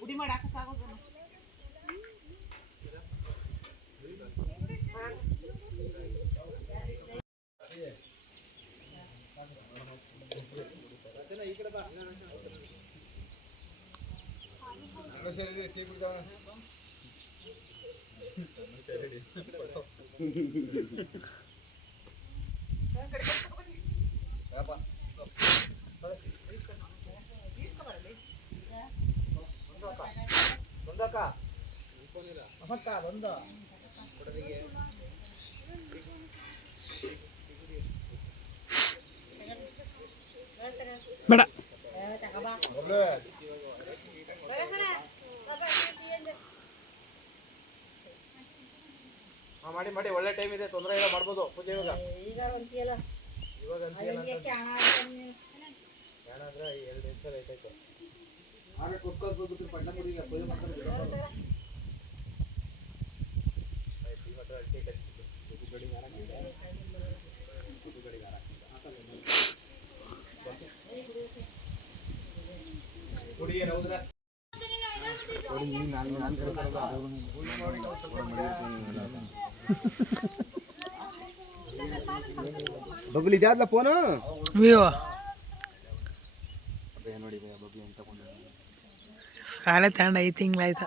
ಪುಡಿ ಮಾಡಿ ಹಾಕಕ್ಕಾಗೋದು ಬೇಡ. ಹಾ, ಮಾಡಿ ಮಾಡಿ. ಒಳ್ಳೆ ಟೈಮ್ ಇದೆ. ತೊಂದರೆ ಇಲ್ಲ ಮಾಡ್ಬೋದು. ಪೂಜೆ ಇವಾಗ. ಈಗ ಅಂತೀಯಲ್ಲ ಇವಾಗ. ಏನಂದ್ರೆ ಈ ಎರಡು ನಿಮಿಷ ಲೇಟ್ ಆಯ್ತು. ಆಯ್ತು, ಇವತ್ತು ಅಡ್ಡಿ ಇದ್ಯಾದ್ಲ ಫೋನ್ ಏನು ಹೌದ್ರಾ? ಬಬ್ಲಿ ವಿವೋ ಕಾಲೇ ತಗೊಂಡು ಐದು ತಿಂಗಳಾಯ್ತು.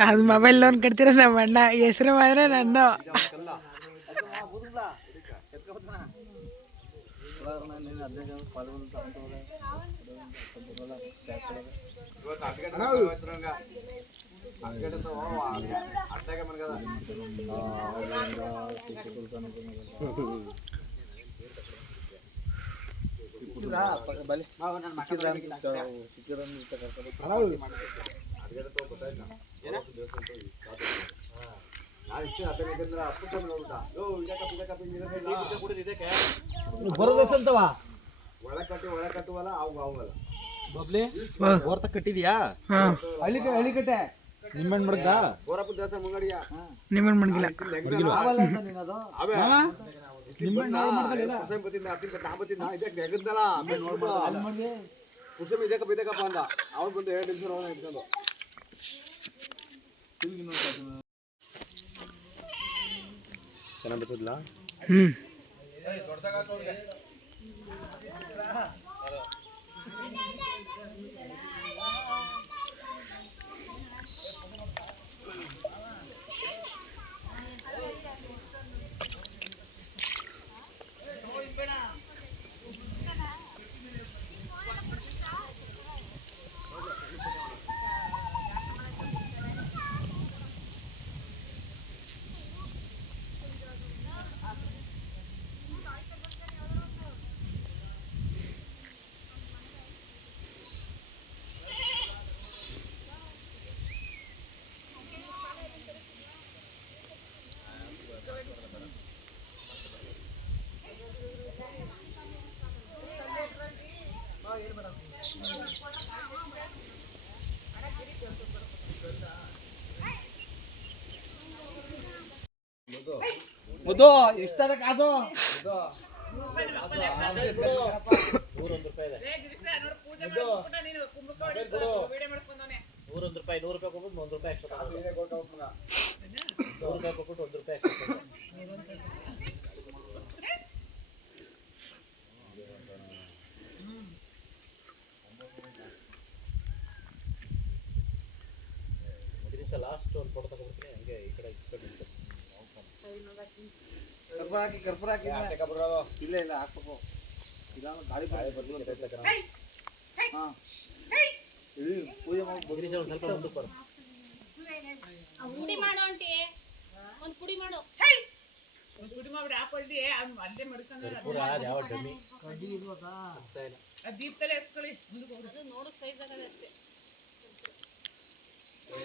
ಅದು ಮೊಬೈಲ್ ಲೋನ್ ಕಟ್ತಿರೋ ನಮ್ಮ ಅಣ್ಣ. ಹೆಸರು ಮಾತ್ರ ನಂದು ಇವತ್ತು ಇದಕ್ಕೆ. ಇದಕ್ಕೆ ಇದಕ್ಕೆ. ಒಳ ಕಟ್ಟಿ ಒಳ ಕಟ್ಟುವಲ್ಲ ಅವು ಅವಲ್ಲ ಓರ್ತ ಕಟ್ಟಿದ್ಯಾ ಹಾಂ ನಿಮ್ಮಣ್ಣ ಮಡ್ದ ಗೋರಪ್ಪ ದೇವಸ್ಥಾನ ಮುಂಗಡಿಯ? ನಿಮ್ಮನ್ನು ಮಣಗಿಲ್ಲ ಅವೇ ಕುಸೇಮ್ ಬತ್ತಿಂದ ಹತ್ತಿನ ನಾ ಬತ್ತಿನ ಇದಕ್ಕೆ ನೆಗದ್ದಲ್ಲ ಆಮೇಲೆ ನೋಡ್ಬಿಡು. ಕುಸೇಮ್ ಇದಕ್ಕಪ್ಪ ಇದಕ್ಕಪ್ಪ ಅಂದ. ಅವ್ನು ಬಂದು ಎರಡು ನಿಮಿಷ ಅವನ ಇಟ್ಕೊಂಡು ಚೆನ್ನಾಗಿ ಬಿಟ್ಟಿದ್ಲಾ ಹ್ಞೂ ಮುದ್ದು ಇಷ್ಟದ ಕಾಸು? ರೂಪಾಯಿ ರೂಪಾಯಿ ನೂರು ರೂಪಾಯಿ ಕೊಟ್ಬಿಟ್ಟು ಒಂದು ರೂಪಾಯಿ ನೂರು ರೂಪಾಯಿ ಕೊಟ್ಬಿಟ್ಟು ಒಂದು ರೂಪಾಯಿ ಎಕ್ಸ್ಟ್ರಾ ಲಾಸ್ಟ್ ಒಂದು ಫೋಟೋ ತಗೊಂಡ್ಬಿಡ್ತೀನಿ ಹಂಗೆ ಈ ಕಡೆ ಈ ಕಡೆ. ಕರ್ಪೂರ ಹಾಕಿ ಕರ್ಪೂರ ಹಾಕಿ ಇಲ್ಲ ಇಲ್ಲ ಹಾಕ್ಬೇಕು ಇಲ್ಲ ಗಾಳಿ ಗಾಳಿ ಬರ್ಲಿಕ್ಕೆ ಎತ್ತೈತೆ ಹಾ ಇಳಿ ಪೂಜೆ ಮಾಡಿ ಗಿರೀಶ, ಒಂದ್ ಸ್ವಲ್ಪ ಮುಂದಕ್ಕೆ ಬರು. ಪುಡಿ ಮಾಡು. ಆಂಟಿ ಒಂದು ಪುಡಿ ಮಾಡು ಒಂದು ಪುಡಿ ಮಾಡಿ ಹಾಕೊಳ್ದಿ ಅವ್ನು ಅಲ್ಲೇ ಮಡ್ಕೊಂಡ್ರೆ ಪೂರ ಯಾವ ಡಮ್ಮಿ? ಆ ದೀಪದಲ್ಲೇ ಎಸ್ಕೊಳ್ಳಿ. ಮುಂದಕ್ಕೆ ಹೋಗ್ರಿ ಅದು ನೋಡಕ್ ಸೈಜ್ ಆಗದೆ ಅಷ್ಟೇ.